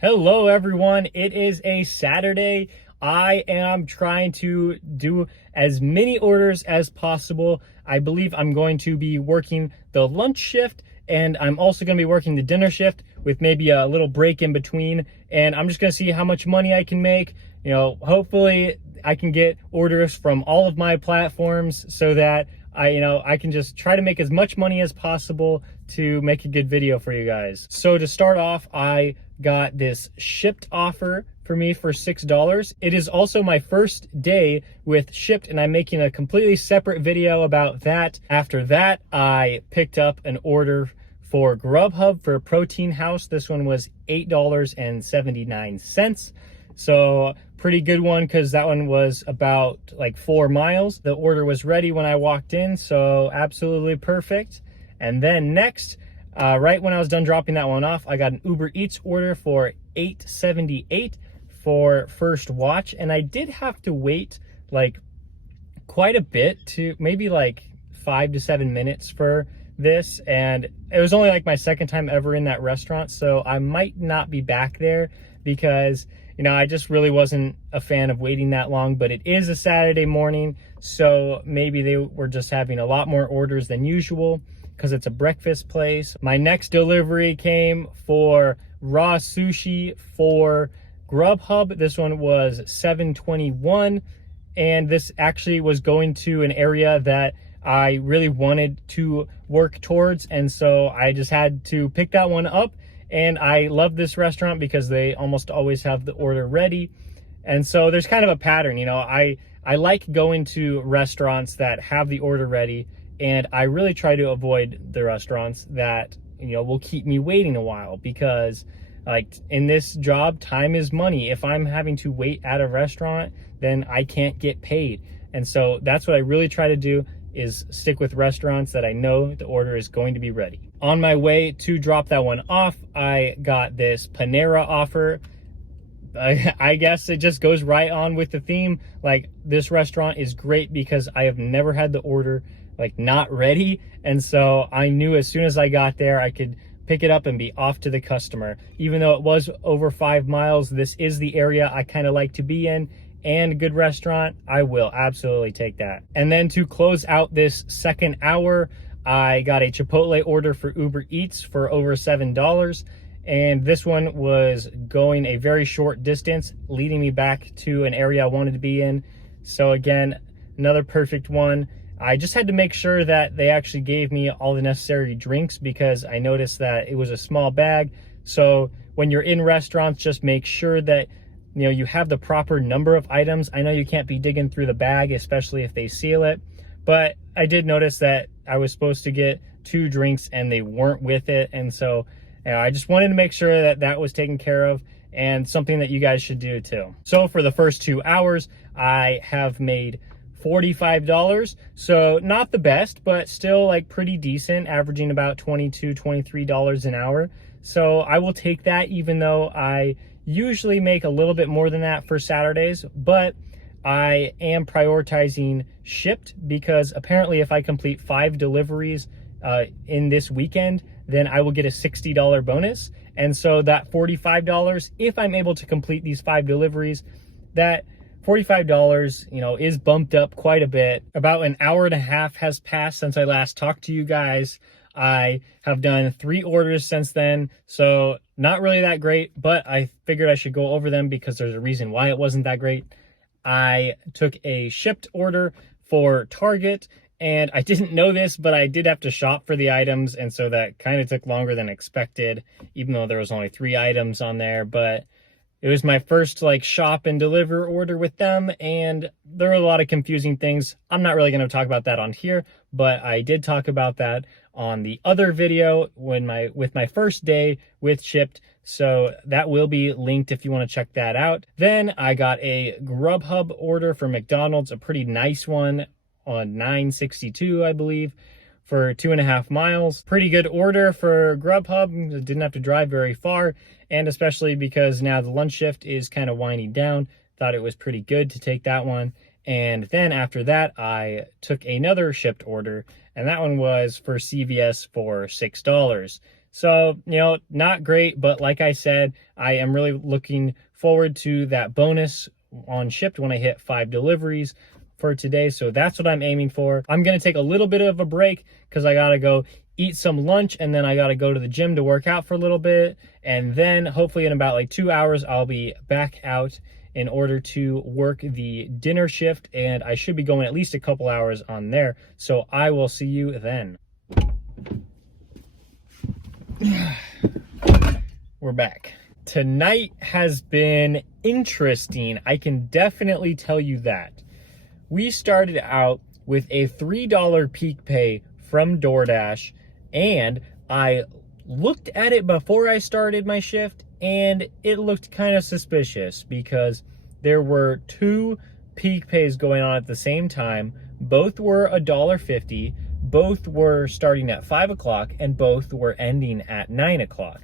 Hello everyone, it is a Saturday. I am trying to do as many orders as possible. I believe I'm going to be working the lunch shift, and I'm also going to be working the dinner shift with maybe a little break in between. And I'm just going to see how much money I can make. Hopefully I can get orders from all of my platforms so that I can just try to make as much money as possible to make a good video for you guys. So to start off, I got this Shipt offer for me for $6. It is also my first day with Shipt, and I'm making a completely separate video about that. After that, I picked up an order for Grubhub for a protein house. This one was $8.79. So pretty good one, because that one was about like 4 miles. The order was ready when I walked in, so absolutely perfect. And then next, right when I was done dropping that one off, I got an Uber Eats order for $8.78 for first watch. And I did have to wait like quite a bit, to maybe like 5 to 7 minutes for this. And it was only like my second time ever in that restaurant, so I might not be back there because I just really wasn't a fan of waiting that long. But it is a Saturday morning, so maybe they were just having a lot more orders than usual because it's a breakfast place. My next delivery came for raw sushi for Grubhub. This one was $7.21, and this actually was going to an area that I really wanted to work towards, and so I just had to pick that one up. And I love this restaurant because they almost always have the order ready. And so there's kind of a pattern, I like going to restaurants that have the order ready, and I really try to avoid the restaurants that, will keep me waiting a while, because like in this job, time is money. If I'm having to wait at a restaurant, then I can't get paid. And so that's what I really try to do, is stick with restaurants that I know the order is going to be ready. On my way to drop that one off, I got this Panera offer. I guess it just goes right on with the theme. Like, this restaurant is great because I have never had the order like not ready. And so I knew as soon as I got there, I could pick it up and be off to the customer. Even though it was over 5 miles, this is the area I kind of like to be in, and a good restaurant, I will absolutely take that. And then to close out this second hour, I got a Chipotle order for Uber Eats for over $7. And this one was going a very short distance, leading me back to an area I wanted to be in. So again, another perfect one. I just had to make sure that they actually gave me all the necessary drinks, because I noticed that it was a small bag. So when you're in restaurants, just make sure that you have the proper number of items. I know you can't be digging through the bag, especially if they seal it, but I did notice that I was supposed to get 2 drinks and they weren't with it. And so I just wanted to make sure that that was taken care of, and something that you guys should do too. So for the first 2 hours, I have made $45. So not the best, but still like pretty decent, averaging about $22, $23 an hour. So I will take that, even though I usually make a little bit more than that for Saturdays. But I am prioritizing Shipt, because apparently if I complete 5 deliveries in this weekend, then I will get a $60 bonus. And so that $45, if I'm able to complete these 5 deliveries, that $45, is bumped up quite a bit. About an hour and a half has passed since I last talked to you guys. I have done 3 orders since then, so not really that great, but I figured I should go over them because there's a reason why it wasn't that great. I took a Shipt order for Target, and I didn't know this, but I did have to shop for the items, and so that kind of took longer than expected, even though there was only 3 items on there. But it was my first like shop and deliver order with them, and there were a lot of confusing things. I'm not really going to talk about that on here, but I did talk about that on the other video with my first day with Shipt. So that will be linked if you want to check that out. Then I got a Grubhub order for McDonald's, a pretty nice one on 962, I believe, for 2.5 miles. Pretty good order for Grubhub. Didn't have to drive very far, and especially because now the lunch shift is kind of winding down, thought it was pretty good to take that one. And then after that, I took another Shipt order, and that one was for CVS for $6. So, not great, but like I said, I am really looking forward to that bonus on Shipt when I hit 5 deliveries for today. So that's what I'm aiming for. I'm going to take a little bit of a break because I got to go eat some lunch, and then I got to go to the gym to work out for a little bit. And then hopefully in about like 2 hours, I'll be back out in order to work the dinner shift. And I should be going at least a couple hours on there. So I will see you then. We're back. Tonight has been interesting. I can definitely tell you that. We started out with a $3 peak pay from DoorDash, and I looked at it before I started my shift, and it looked kind of suspicious because there were 2 peak pays going on at the same time. Both were $1.50, both were starting at 5 o'clock, and both were ending at 9 o'clock.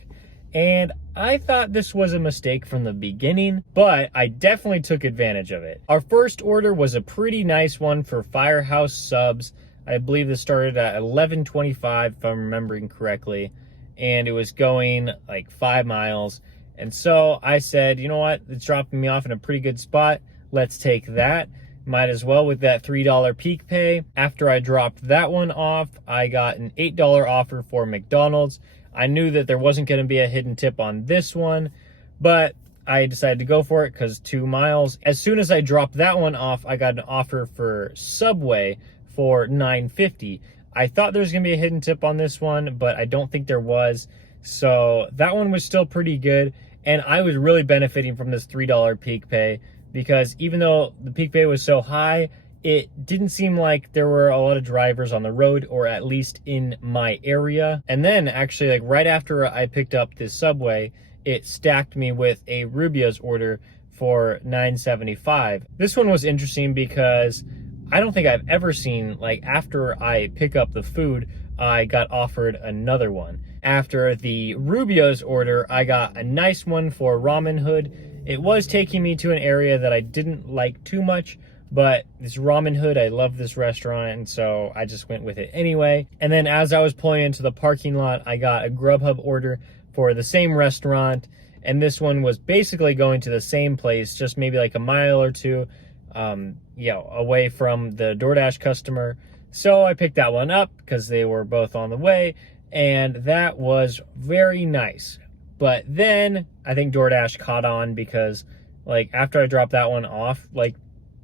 And I thought this was a mistake from the beginning, but I definitely took advantage of it. Our first order was a pretty nice one for Firehouse subs. I believe this started at $11.25 if I'm remembering correctly, and it was going like 5 miles. And so I said, you know what, it's dropping me off in a pretty good spot. Let's take that. Might as well with that $3 peak pay. After I dropped that one off, I got an $8 offer for McDonald's. I knew that there wasn't going to be a hidden tip on this one, but I decided to go for it because 2 miles. As soon as I dropped that one off, I got an offer for Subway for $9.50. I thought there was going to be a hidden tip on this one, but I don't think there was. So that one was still pretty good. And I was really benefiting from this $3 peak pay because even though the peak pay was so high, it didn't seem like there were a lot of drivers on the road, or at least in my area. And then actually, like right after I picked up this Subway, it stacked me with a Rubio's order for $9.75. This one was interesting because I don't think I've ever seen, like after I pick up the food, I got offered another one. After the Rubio's order, I got a nice one for Ramen Hood. It was taking me to an area that I didn't like too much, but this Ramen Hood, I love this restaurant, and so I just went with it anyway. And then as I was pulling into the parking lot, I got a Grubhub order for the same restaurant, and this one was basically going to the same place, just maybe like a mile or two, away from the DoorDash customer. So I picked that one up because they were both on the way, and that was very nice. But then I think DoorDash caught on because, like, after I dropped that one off, like,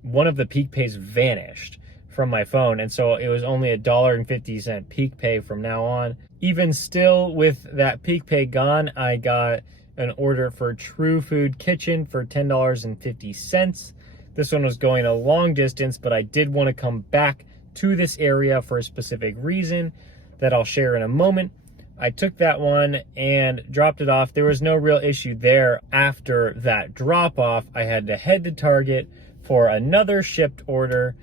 one of the peak pays vanished from my phone, and so it was only $1.50 peak pay from now on. Even still, with that peak pay gone, I got an order for True Food Kitchen for $10.50. This one was going a long distance, but I did want to come back to this area for a specific reason that I'll share in a moment. I took that one and dropped it off. There was no real issue there. After that drop off, I had to head to Target for another Shipt order,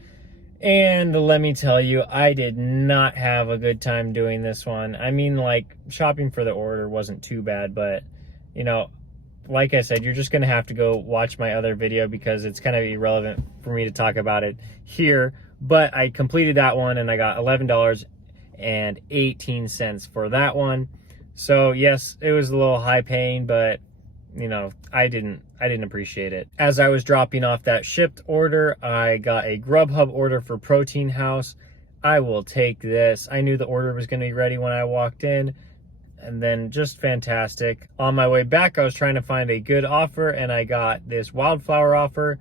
and let me tell you, I did not have a good time doing this one. I mean, like, shopping for the order wasn't too bad, but like I said, you're just gonna have to go watch my other video because it's kind of irrelevant for me to talk about it here. But I completed that one and I got $11.18 for that one. So yes, it was a little high paying, but I didn't appreciate it. As I was dropping off that Shipt order, I got a Grubhub order for Protein House. I will take this. I knew the order was going to be ready when I walked in, and then just fantastic. On my way back, I was trying to find a good offer, and I got this Wildflower offer.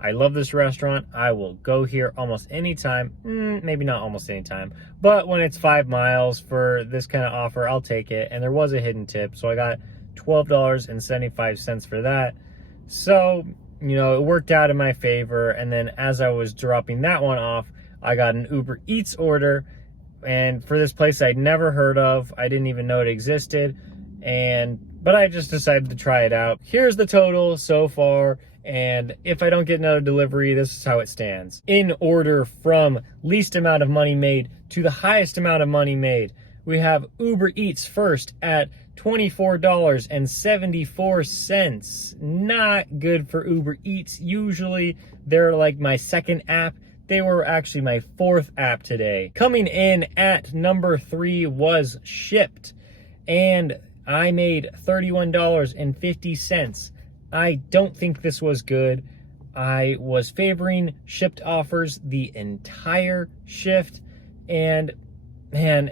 I love this restaurant. I will go here almost anytime. Maybe not almost anytime, but when it's 5 miles for this kind of offer, I'll take it. And there was a hidden tip, so I got $12.75 for that. So, it worked out in my favor. And then as I was dropping that one off, I got an Uber Eats order. And for this place I'd never heard of, I didn't even know it existed. But I just decided to try it out. Here's the total so far. And if I don't get another delivery, this is how it stands. In order from least amount of money made to the highest amount of money made, we have Uber Eats first at $24.74. Not good for Uber Eats. Usually they're like my second app. They were actually my 4th app today. Coming in at number 3 was Shipt. and I made $31.50. I don't think this was good. I was favoring Shipt offers the entire shift, and man,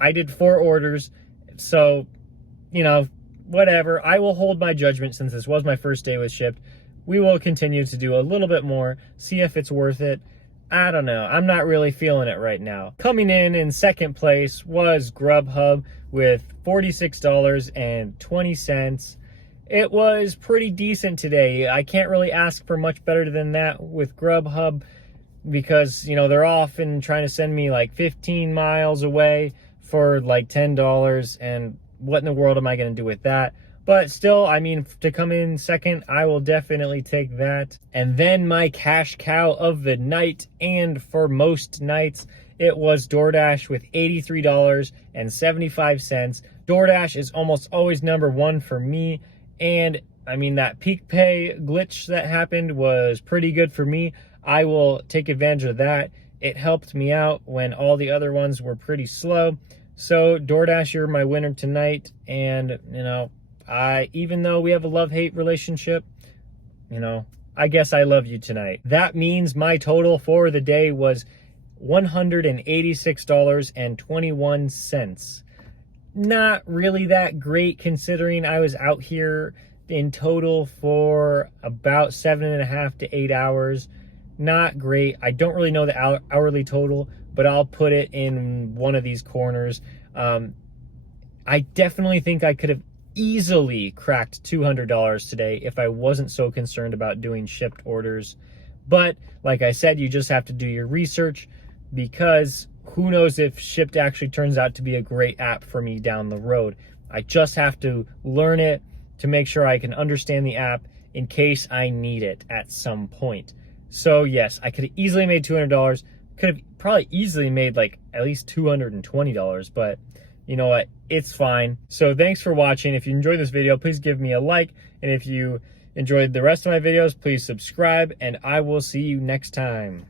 I did 4 orders, so, whatever. I will hold my judgment since this was my first day with Shipt. We will continue to do a little bit more, see if it's worth it. I don't know. I'm not really feeling it right now. Coming in second place was Grubhub with $46.20. It was pretty decent today. I can't really ask for much better than that with Grubhub because, they're often trying to send me like 15 miles away for like $10, and what in the world am I going to do with that? But still, to come in second, I will definitely take that. And then my cash cow of the night, and for most nights, it was DoorDash with $83.75. DoorDash is almost always number one for me. And that peak pay glitch that happened was pretty good for me. I will take advantage of that. It helped me out when all the other ones were pretty slow. So DoorDash, you're my winner tonight. And, even though we have a love-hate relationship, I guess I love you tonight. That means my total for the day was $186.21. Not really that great considering I was out here in total for about 7.5 to 8 hours. Not great. I don't really know the hourly total, but I'll put it in one of these corners. I definitely think I could have easily cracked $200 today if I wasn't so concerned about doing Shipt orders. But like I said, you just have to do your research, because who knows if Shipt actually turns out to be a great app for me down the road. I just have to learn it to make sure I can understand the app in case I need it at some point. So yes, I could have easily made $200. Could have probably easily made like at least $220, but you know what? It's fine. So thanks for watching. If you enjoyed this video, please give me a like. And if you enjoyed the rest of my videos, please subscribe, and I will see you next time.